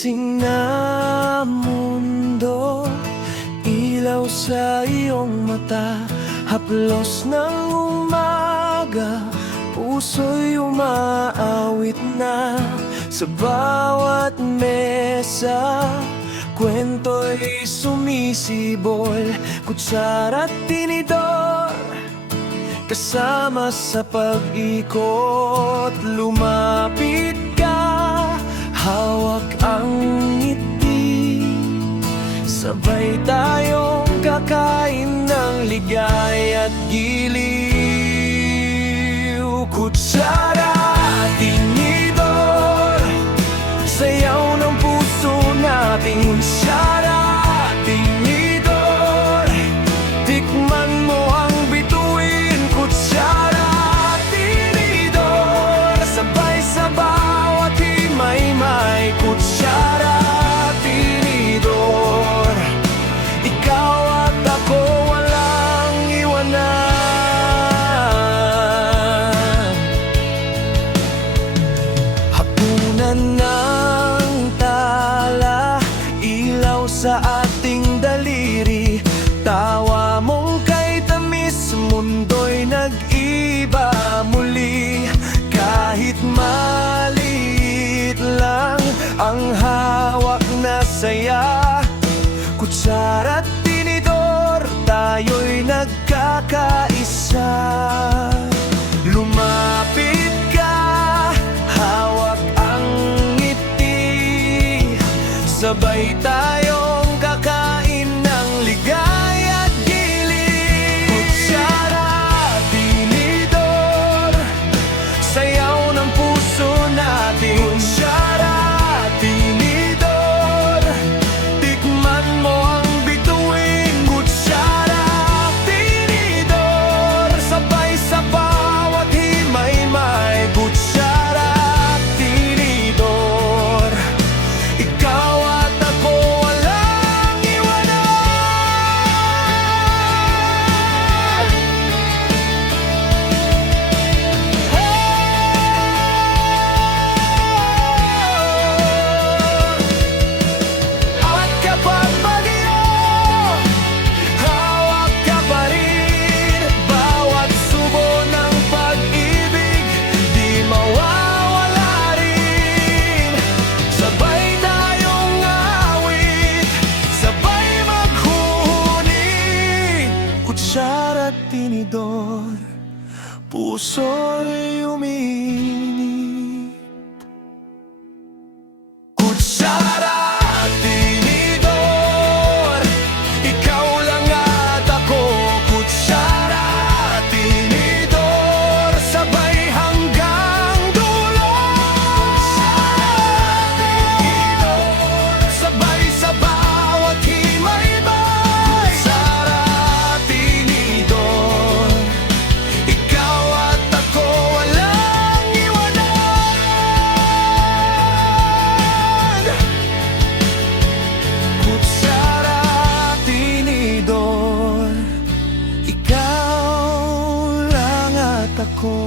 Gising na mundo, ilaw sa iyong mata, haplos ng umaga, puso'y umaawit na. Sa bawat mesa, kwento'y sumisibol, kutsara't tinidor, kasama sa pag-ikot. Lumapit ka, hawak ang ngiti, sabay tayong kakain ng ligay at giliw. Kutsara, tinidor, sayaw ng puso nating. Kutsara, tinidor, tikman mo ang bituin. Kutsara, tinidor, sabay sa bawat himay-may. Kutsara, tinidor, ikaw at ako walang iwanan. Hapunan ng tala, ilaw sa ating daliri, tawa mong kay tamis, mundo'y nag-iba muli. Kahit maliit lang ang hawak na saya, kutsara't tinidor, tayo'y nagkakaisa. Lumapit ka, hawak ang ngiti, sabay tayong kakain ng ligay at gili. Kutsara, tinidor, sayaw ng puso natin. Kutsara, tinidor, tikman mo ang bituin. Kutsara, tinidor, sabay sa bawat himay-may. Kutsara, tinidor, ikaw at ako walang iwanan. At kapag bagyo, hawak ka pa rin. Bawat subo ng pag-ibig, di mawawala rin. Sabay tayong awit, sabay maghuhuni. Kutsara't tinidor, puso'y uminit. Kutsara, tinidor, ikaw lang at ako. Kutsara, tinidor, sabay hanggang dulo. Kutsara, tinidor, sabay sa bawat himay-may. Kutsara, tinidor, ikaw at ako walang iwanan. Kutsara, tinidor, ikaw lang at ako.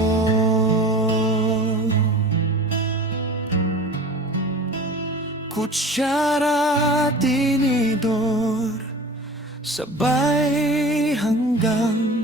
Kutsara, tinidor, sabay hanggang